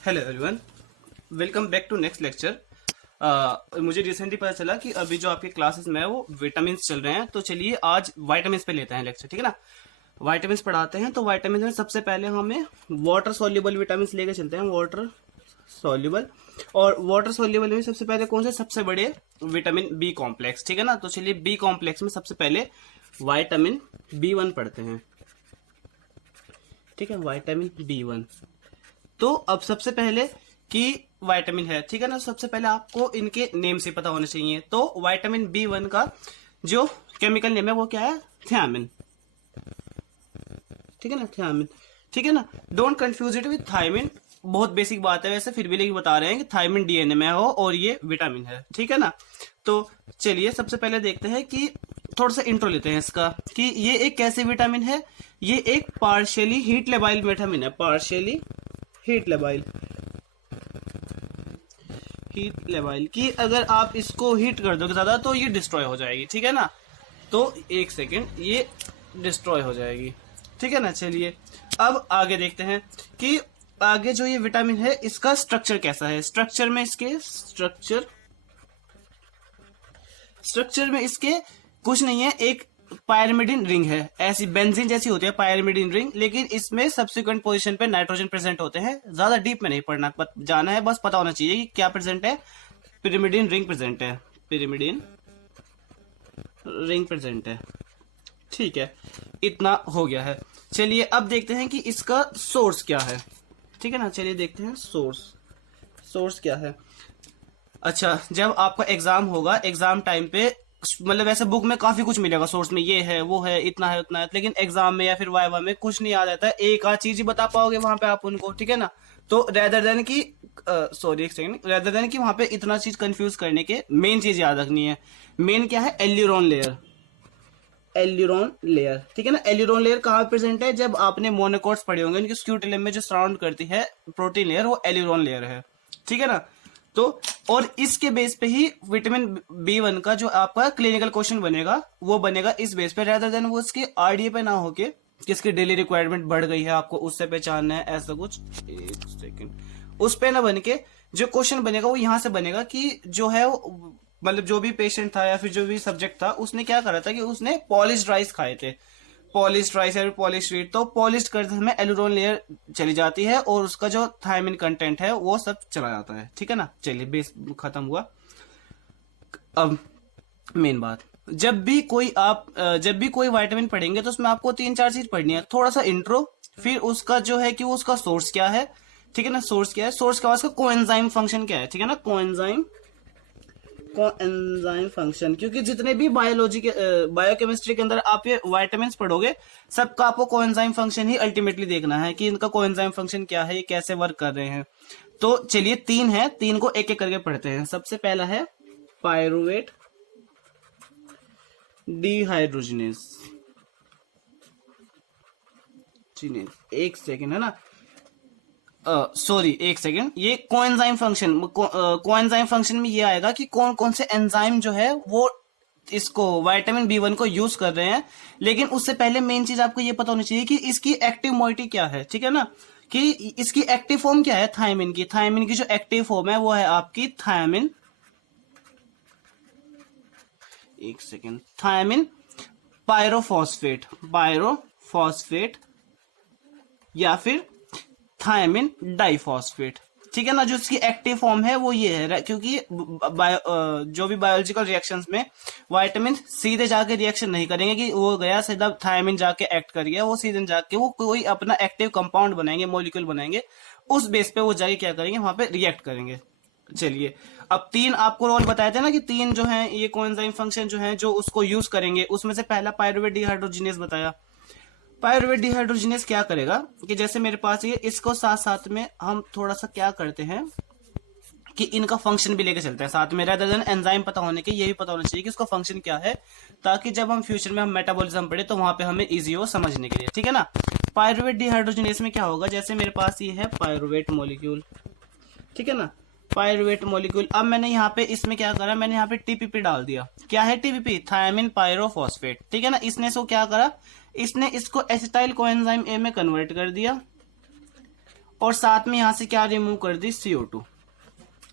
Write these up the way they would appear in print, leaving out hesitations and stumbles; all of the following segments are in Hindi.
Hello everyone, welcome back to next lecture. मुझे रिसेंटली पता चला कि अभी जो आपके क्लासेस में है वो विटामिन चल रहे हैं, तो चलिए आज विटामिन पे लेते हैं लेक्चर, ठीक है ना। विटामिन पढ़ाते हैं, तो विटामिन में सबसे पहले हमें वाटर सॉल्युबल विटामिन लेके चलते हैं। वाटर सॉल्युबल, और वाटर सॉल्युबल में सबसे पहले कौन से सबसे बड़े विटामिन बी कॉम्प्लेक्स, ठीक है ना। तो चलिए बी कॉम्प्लेक्स में सबसे पहले विटामिन B1 पढ़ते हैं, ठीक है। विटामिन B1, तो अब सबसे पहले कि विटामिन है, ठीक है ना। सबसे पहले आपको इनके नेम से पता होना चाहिए। तो विटामिन B1 का जो केमिकल नेम है वो क्या है? थियामिन, ठीक है ना। थियामिन, ठीक है ना। Don't confuse it with thymine. बहुत बेसिक बात है वैसे, फिर भी लेकिन बता रहे हैं कि थायमिन डीएनए में हो और ये विटामिन है, ठीक है ना। तो चलिए सबसे पहले देखते हैं कि थोड़ा सा इंट्रो लेते हैं इसका, कि ये एक कैसे विटामिन है। ये एक पार्शियली हीट लेबाइल विटामिन है। Partially heat labile, heat labile की अगर आप इसको हीट कर दोगे ज्यादा तो ये डिस्ट्रॉय हो जाएगी, ठीक है ना। तो एक सेकेंड, ये डिस्ट्रॉय हो जाएगी, ठीक है ना। चलिए अब आगे देखते हैं कि आगे जो ये विटामिन है इसका स्ट्रक्चर कैसा है। स्ट्रक्चर में इसके स्ट्रक्चर में इसके कुछ नहीं है, एक पायरिमिडिन रिंग है, ऐसी बेंजीन जैसी होती है पायरिमिडिन रिंग, लेकिन इसमें सब्सिक्वेंट पोजीशन पे नाइट्रोजन प्रेजेंट होते हैं। ज्यादा डीप में नहीं पढ़ना, जाना है, बस पता होना चाहिए कि क्या प्रेजेंट है। पिरिमिडिन रिंग प्रेजेंट है, पिरिमिडिन रिंग प्रेजेंट है, ठीक है। इतना हो गया है। चलिए अब देखते हैं कि इसका सोर्स क्या है, ठीक है ना। चलिए देखते हैं सोर्स क्या है। अच्छा, जब आपका एग्जाम होगा, एग्जाम टाइम पे मतलब वैसे बुक में काफी कुछ मिलेगा सोर्स में, ये है वो है इतना है उतना है, लेकिन एग्जाम में या फिर वाइवा में कुछ नहीं याद आता है, एक आध चीज ही बता पाओगे वहां पे आप उनको, ठीक है ना। तो रेदर देन की सॉरी एक सेकंड, रेदर देन की वहां पे इतना चीज कंफ्यूज करने के मेन चीज याद रखनी है। मेन क्या है? एल्यूरोन लेयर, एल्यूरोन लेयर, ठीक है ना। एल्यूरोन लेयर कहाँ प्रेजेंट है? जब आपने मोनोकोट्स पढ़े होंगे, उनके स्क्यूटेलम में जो सराउंड करती है प्रोटीन लेयर, वो एल्यूरोन लेयर है, ठीक है ना। तो और इसके बेस पे ही विटामिन B1 का जो आपका क्लिनिकल क्वेश्चन बनेगा वो बनेगा इस बेस पे, रेदर देन वो इसके आरडीए पे ना होके किसकी डेली रिक्वायरमेंट बढ़ गई है आपको उससे पहचानना है, ऐसा कुछ। एक सेकेंड, उस पे ना बन के जो क्वेश्चन बनेगा वो यहां से बनेगा कि जो है मतलब जो भी पेशेंट था या फिर जो भी सब्जेक्ट था उसने क्या करा था कि उसने पॉलिश्ड राइस खाए थे, पॉलिश्ड राइस या पॉलिश्ड वीट। तो पॉलिश्ड करते समय एल्यूरोन लेयर चली जाती है और उसका जो थायमिन कंटेंट है वो सब चला जाता है, ठीक है ना। चलिए बेस खत्म हुआ। अब मेन बात, जब भी कोई विटामिन पढ़ेंगे तो उसमें आपको 3-4 चीज पढ़नी है। थोड़ा सा इंट्रो, फिर उसका जो है कि वो उसका सोर्स क्या है, ठीक है ना। सोर्स क्या है, सोर्स के बाद उसका कोएंजाइम फंक्शन क्या है, ठीक है ना। कोएंजाइम फंक्शन, क्योंकि जितने भी बायोलॉजी के बायोकेमिस्ट्री के अंदर आप ये विटामिन पढ़ोगे सबका आपको कोएंजाइम फंक्शन ही अल्टीमेटली देखना है कि इनका कोएंजाइम फंक्शन क्या है, ये कैसे वर्क कर रहे हैं। तो चलिए तीन है, तीन को एक एक करके पढ़ते हैं। सबसे पहला है पायरुवेट डिहाइड्रोजिनेस, एक सेकेंड है ना, सॉरी एक सेकेंड, ये कोएंजाइम फंक्शन में ये आएगा कि कौन कौन से एंजाइम जो है वो इसको विटामिन B1 को यूज कर रहे हैं। लेकिन उससे पहले मेन चीज आपको ये पता होनी चाहिए कि इसकी एक्टिव मोइटी क्या है, ठीक है ना। कि इसकी एक्टिव फॉर्म क्या है थायमिन की। थायमिन की जो एक्टिव फॉर्म है वो है आपकी थायमिन, एक सेकेंड, थायमिन पायरोफॉस्फेट, या फिर थायमिन डाइफॉस्फेट, ठीक है ना। जो इसकी एक्टिव फॉर्म है वो ये है, क्योंकि जो भी बायोलॉजिकल रिएक्शंस में विटामिन सीधे जाके रिएक्शन नहीं करेंगे कि वो गया सीधा थायमिन जाके एक्ट कर गया, वो सीधे जाके वो कोई अपना एक्टिव कंपाउंड बनाएंगे, मॉलिक्यूल बनाएंगे, उस बेस पे वो जाके क्या करेंगे, वहां पे रिएक्ट करेंगे। चलिए अब तीन आपको रोल बताए थे ना कि तीन जो है ये कोएंजाइम फंक्शन जो है जो उसको यूज करेंगे, उसमें से पहला पायरुवेट डिहाइड्रोजिनेस बताया। पायरुवेट डिहाइड्रोजिनेस क्या करेगा कि जैसे मेरे पास ये, इसको साथ साथ में हम थोड़ा सा क्या करते हैं कि इनका फंक्शन भी लेके चलते हैं साथ में, रेदर देन एंजाइम पता होने के ये भी पता होना चाहिए कि उसका फंक्शन क्या है, ताकि जब हम फ्यूचर में हम मेटाबॉलिज्म पढ़े तो वहां पे हमें इजी हो समझने के लिए, ठीक है ना। पायरुवेट डिहाइड्रोजिनेस में क्या होगा, जैसे मेरे पास ये है पायरुवेट मॉलिक्यूल, ठीक है ना। पायरुवेट मॉलिक्यूल, अब मैंने यहाँ पे इसमें क्या करा, मैंने यहाँ पे टीपीपी डाल दिया। क्या है टीपीपी? थायमिन पायरोफॉस्फेट, ठीक है ना। इसने इसको क्या करा, इसने इसको एसिटाइल कोएंजाइम ए में कन्वर्ट कर दिया और साथ में यहां से क्या रिमूव कर दी, CO2,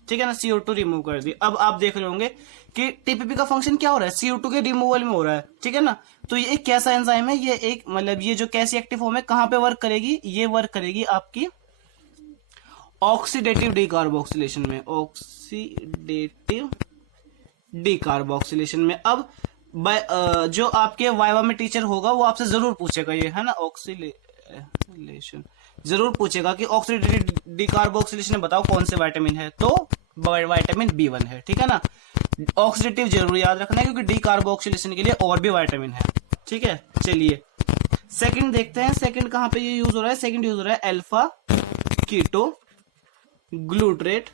ठीक है ना, CO2 रिमूव कर दी। अब आप देख रहे होंगे कि टीपीपी का फंक्शन क्या हो रहा है, CO2 के रिमूवल में हो रहा है, ठीक है ना। तो ये एक कैसा एंजाइम है, ये एक मतलब ये जो कैसी एक्टिव फॉर्म है कहां पे वर्क करेगी, ये वर्क करेगी आपकी ऑक्सीडेटिव डीकार्बोक्सिलेशन में, ऑक्सीडेटिव डीकार्बोक्सिलेशन में। अब जो आपके वाइवा में टीचर होगा वो आपसे जरूर पूछेगा ये, है ना, ऑक्सीलेशन जरूर पूछेगा कि ऑक्सीडेटिव डीकार्बोक्सिलेशन में बताओ कौन से विटामिन है, तो विटामिन B1 है, ठीक है ना। ऑक्सीडेटिव जरूर याद रखना है क्योंकि डीकार्बोक्सिलेशन के लिए और भी विटामिन है, ठीक है। चलिए सेकंड देखते हैं, सेकंड कहां पे ये यूज हो रहा है, सेकंड यूज हो रहा है alpha ketoglutarate,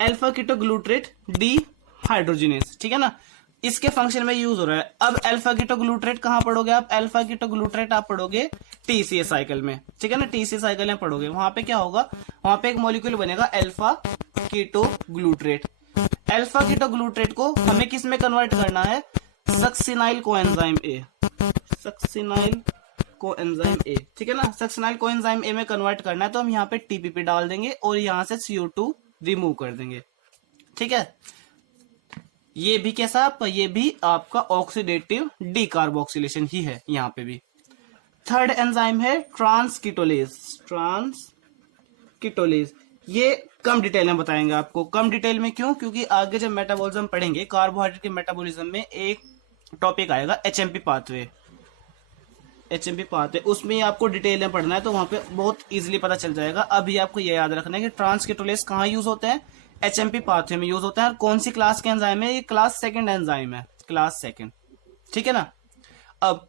alpha ketoglutarate dehydrogenase, ठीक है ना, इसके फंक्शन में यूज हो रहा है। अब अल्फा कीटो ग्लूट्रेट कहां पढ़ोगे आप, अल्फा कीटो ग्लूट्रेट आप पढ़ोगे TCA साइकिल में, ठीक है ना, TCA साइकिल में पढ़ोगे। वहां पे क्या होगा, वहां पे एक मॉलिक्यूल बनेगा अल्फा कीटो ग्लूट्रेट। अल्फा कीटो ग्लूट्रेट को हमें किस में कन्वर्ट करना है, succinyl coenzyme A, succinyl coenzyme A, ठीक है ना, सक्सिनाइल कोएंजाइम ए में कन्वर्ट करना है। तो हम यहाँ पे TPP डाल देंगे और यहां से CO2 रिमूव कर देंगे, ठीक है। ये भी कैसा, ये भी आपका ऑक्सीडेटिव डीकार्बोक्सिलेशन ही है यहाँ पे भी। थर्ड एंजाइम है ट्रांसकीटोलेज, ट्रांसकीटोलेज। ये कम डिटेल में बताएंगे आपको, कम डिटेल में क्यों, क्योंकि आगे जब मेटाबॉलिज्म पढ़ेंगे कार्बोहाइड्रेट के मेटाबॉलिज्म में एक टॉपिक आएगा HMP पाथवे, HMP पाथवे, उसमें आपको डिटेल में पढ़ना है तो वहां पे बहुत इजीली पता चल जाएगा। अभी आपको ये याद रखना है कि ट्रांसकीटोलेज कहाँ यूज होते हैं, HMP पाथवे में यूज होता है। और कौन सी क्लास के एंजाइम है, ये क्लास सेकंड एंजाइम है, क्लास सेकंड, ठीक है ना। अब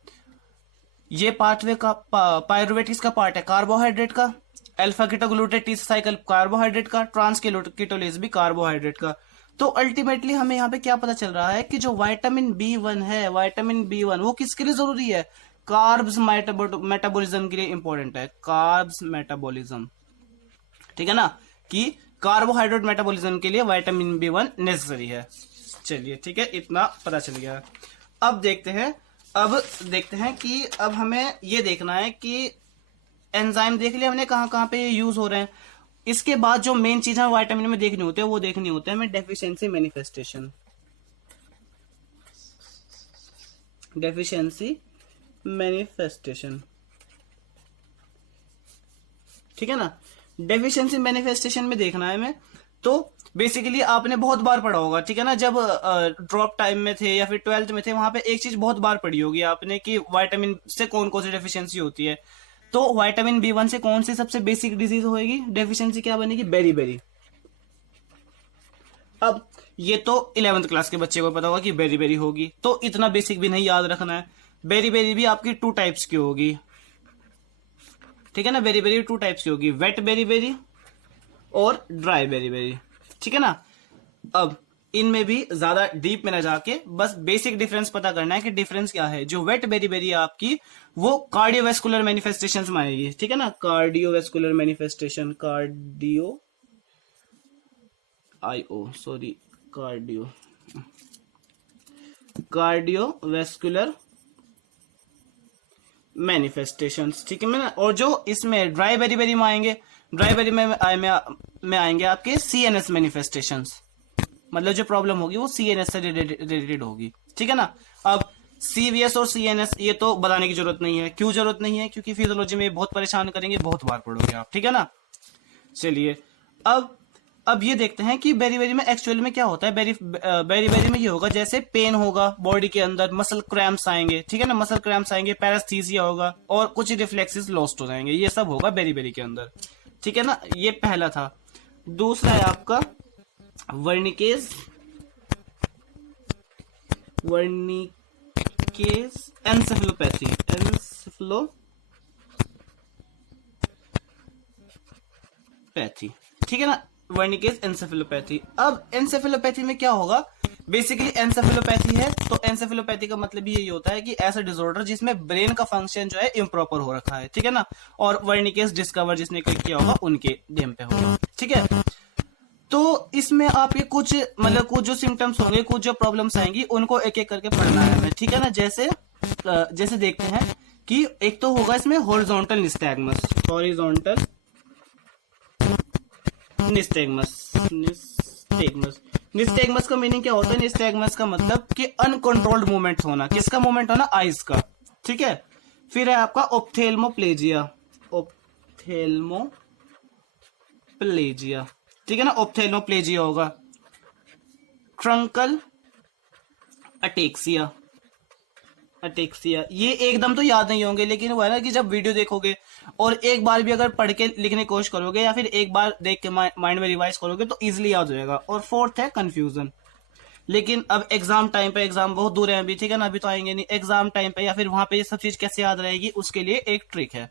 ये पाथवे का पायरुवेट किसका पार्ट है, कार्बोहाइड्रेट का, अल्फा कीटोग्लूटेट TCA साइकिल कार्बोहाइड्रेट का, ट्रांसकीटोलेज भी कार्बोहाइड्रेट का। तो अल्टीमेटली हमें यहाँ पे क्या पता चल रहा है कि जो विटामिन B1 है, विटामिन B1 वो किसके लिए जरूरी है, कार्ब्स मेटाबॉलिज्म के लिए इंपॉर्टेंट है, कार्ब्स मेटाबॉलिज्म, ठीक है ना, कि कार्बोहाइड्रेट मेटाबॉलिज्म के लिए विटामिन B1 नेसेसरी है। चलिए ठीक है, इतना पता चल गया। अब देखते हैं कि अब हमें ये देखना है कि एंजाइम देख लिया हमने कहां कहां पे यूज हो रहे हैं। इसके बाद जो मेन चीज हमें विटामिन में देखनी होती है वो देखनी होती है हमें डेफिशिएंसी मैनिफेस्टेशन, डेफिशिएंसी मैनिफेस्टेशन, ठीक है ना। डेफिशिएंसी मैनिफेस्टेशन में देखना है हमें, तो बेसिकली आपने बहुत बार पढ़ा होगा, ठीक है ना, जब ड्रॉप टाइम में थे या फिर 12th में थे, वहां पे एक चीज बहुत बार पढ़ी होगी आपने कि विटामिन से कौन कौन सी डेफिशिएंसी होती है। तो विटामिन B1 से कौन सी सबसे बेसिक डिजीज होगी, डेफिशिएंसी क्या बनेगी, बेरी। अब ये तो 11th क्लास के बच्चे को पता होगा कि बेरी होगी, तो इतना बेसिक भी नहीं याद रखना है। बेरी भी आपकी 2 टाइप्स की होगी, ठीक है ना, बेरी 2 टाइप्स की होगी, वेट बेरी और ड्राई बेरी, ठीक है ना। अब इनमें भी ज्यादा डीप में ना जाके बस बेसिक डिफरेंस पता करना है कि डिफरेंस क्या है। जो वेट बेरी आपकी वो कार्डियोवेस्कुलर मैनिफेस्टेशंस में आएगी, ठीक है ना, कार्डियोवेस्कुलर मैनिफेस्टेशन, कार्डियोवेस्कुलर मैनिफेस्टेशंस, ठीक है ना। और जो इसमें ड्राई बेरी में आएंगे, ड्राई बेरी में आएंगे आपके CNS मैनिफेस्टेशंस, मतलब जो प्रॉब्लम होगी वो CNS से रिलेटेड होगी, ठीक है ना। अब CVS और CNS ये तो बताने की जरूरत नहीं है, क्यों जरूरत नहीं है, क्योंकि फिजियोलॉजी में बहुत परेशान करेंगे, बहुत बार पढ़ोगे आप, ठीक है ना। चलिए अब ये देखते हैं कि बेरी में एक्चुअली में क्या होता है। बेरी में ये होगा, जैसे पेन होगा बॉडी के अंदर, मसल क्रैम्प्स आएंगे, ठीक है ना, मसल क्रैम्प्स आएंगे, पैरास्थीसिया होगा और कुछ रिफ्लेक्सेस लॉस्ट हो जाएंगे, ये सब होगा बेरी के अंदर, ठीक है ना। ये पहला था। दूसरा है आपका वर्निकेज एन्सेफेलोपैथी, ठीक है ना, वर्निकेज एन्सेफेलोपैथी। अब एन्सेफेलोपैथी में क्या होगा, बेसिकली एन्सेफेलोपैथी है तो एन्सेफेलोपैथी का मतलब यही होता है कि ऐसा डिसऑर्डर जिसमें ब्रेन का फंक्शन जो है इम्प्रॉपर हो रखा है, ठीक है ना, और वर्निकेज डिस्कवर जिसने किया होगा उनके नेम पे होगा, ठीक है। तो इसमें आप ये कुछ जो सिम्टम्स होंगे, कुछ जो प्रॉब्लम्स आएंगी, उनको एक एक करके पढ़ना है हमें, ठीक है ना। जैसे देखते हैं कि एक तो होगा इसमें horizontal nystagmus, horizontal nystagmus nystagmus का मीनिंग क्या होता है? निस्टैग्मस का मतलब कि अनकंट्रोल्ड मूवमेंट होना। किसका मूवमेंट होना? आइज का। ठीक है। फिर है आपका ओप्थेल्मोप्लेजिया, ओप्थेल्मोप्लेजिया, ठीक है ना, ओप्थेल्मोप्लेजिया होगा। ट्रंकल अटेक्सिया, अटेक्सिया, ये एकदम तो याद नहीं होंगे, लेकिन वो है ना कि जब वीडियो देखोगे और एक बार भी अगर पढ़ के लिखने की कोशिश करोगे या फिर एक बार देख के माइंड में रिवाइज करोगे तो इजीली याद हो जाएगा। और फोर्थ है कंफ्यूजन। लेकिन अब एग्जाम टाइम पे, एग्जाम बहुत दूर है अभी, ठीक है ना, अभी तो आएंगे नहीं, एग्जाम टाइम पे या फिर वहां पे ये सब चीज कैसे याद रहेगी, उसके लिए एक ट्रिक है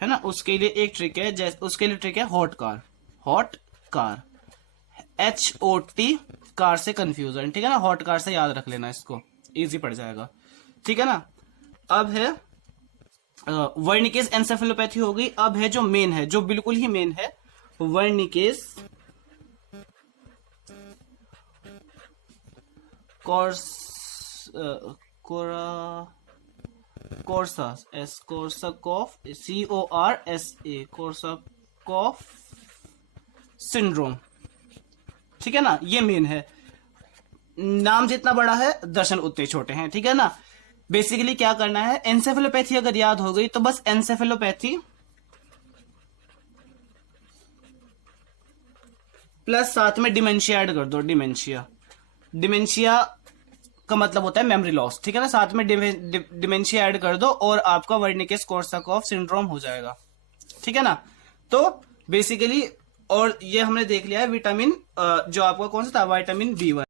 ना, उसके लिए एक ट्रिक है। जैसे उसके लिए ट्रिक है hot car, hot car, HOT car से कंफ्यूजन, ठीक है ना, हॉट कार से याद रख लेना, इसको इजी पड़ जाएगा। ठीक है ना। अब है वर्निकेस एंसेफेलोपैथी हो गई। अब है जो मेन है, जो बिल्कुल ही मेन है, वर्निकेस कोर्साकॉफ, कोर्साकॉफ सिंड्रोम, ठीक है ना, ये मेन है। नाम जितना बड़ा है दर्शन उतने छोटे हैं, ठीक है ना। बेसिकली क्या करना है, एंसेफेलोपैथी अगर याद हो गई तो बस एंसेफेलोपैथी प्लस साथ में डिमेंशिया ऐड कर दो। डिमेंशिया, डिमेंशिया का मतलब होता है मेमोरी लॉस, ठीक है ना, साथ में डिमेंशिया ऐड कर दो और आपका वर्निकेस कोर्साकॉफ सिंड्रोम हो जाएगा। ठीक है ना। तो बेसिकली, और ये हमने देख लिया है विटामिन, जो आपका कौन सा था, विटामिन B1।